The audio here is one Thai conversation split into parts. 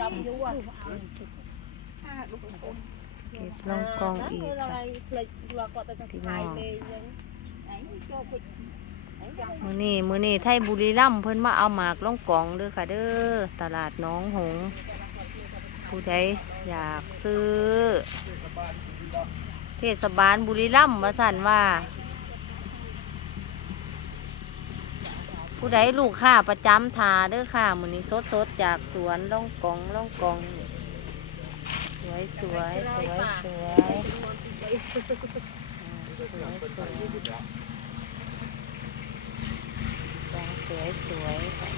จำอยู่อะเก็บลงกองอีกค่ะไรเลยเราก็จะถ่ายเลยยังไอ้โจกุดไอ้ยังมือนี้มื้อนี้ไทยบุรีรัมย์เพิ่นมาเอาหมากลงกองเด้อค่ะเด้อตลาดหน้องหงส์ผู้ใดอยากซื้อ เทศบาลบุรีรัมย์ว่าสั่นว่า ผู้ใดลูกค้าประจำทาเด้อค่ะมื้อนี้สดๆจากสวนล่องกองล่องกอง สวยสวยสวยสวยสวยสวยค่ะ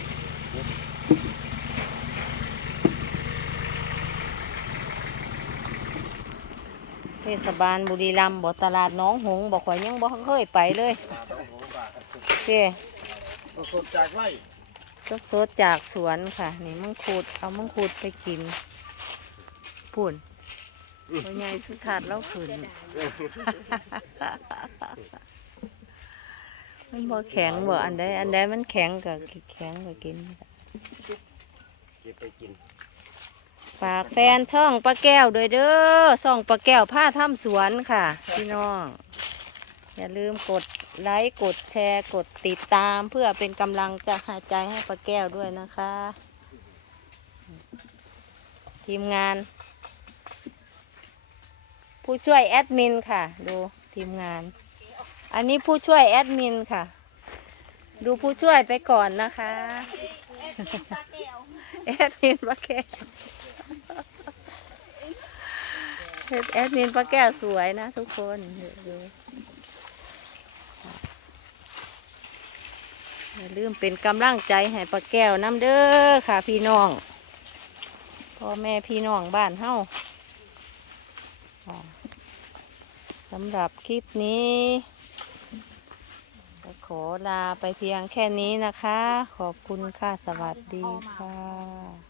เทศบาลบุรีรัมย์บ่ตลาดน้องหงบอกข่อยยังบ่เคยไปเลยเจ้ สดจากไร่สดๆจากสวนค่ะ นี่มังคุดเอามังคุดไปกินปุ่นตัวใหญ่สุดขาดแล้วขืนมันบ่แข็งบ่อันใดอันใดมันแข็งก็แข็งก็กินเก็บไปกินฝากแฟนช่องป้าแก้วด้วยเด้อช่องป้าแก้วผ้าทำสวนค่ะ พี่น้อง อย่าลืมกดไลค์กดแชร์กดติดตามเพื่อเป็นกำลังใจใจให้ป้าแก้วด้วยนะคะ ทีมงาน ผู้ช่วยแอดมินค่ะ ดูทีมงาน อันนี้ผู้ช่วยแอดมินค่ะ ดูผู้ช่วยไปก่อนนะคะแอดมินป้าแก้วแอดมินป้าแก้วสวยนะทุกคนดู อย่าลืมเป็นกำลังใจให้ปลาแก้วน้ำเด้อค่ะพี่น้องพ่อแม่พี่น้องบ้านเฮาอ่าสำหรับคลิปนี้ขอลาไปเพียงแค่นี้นะคะ ขอบคุณค่ะ สวัสดีค่ะ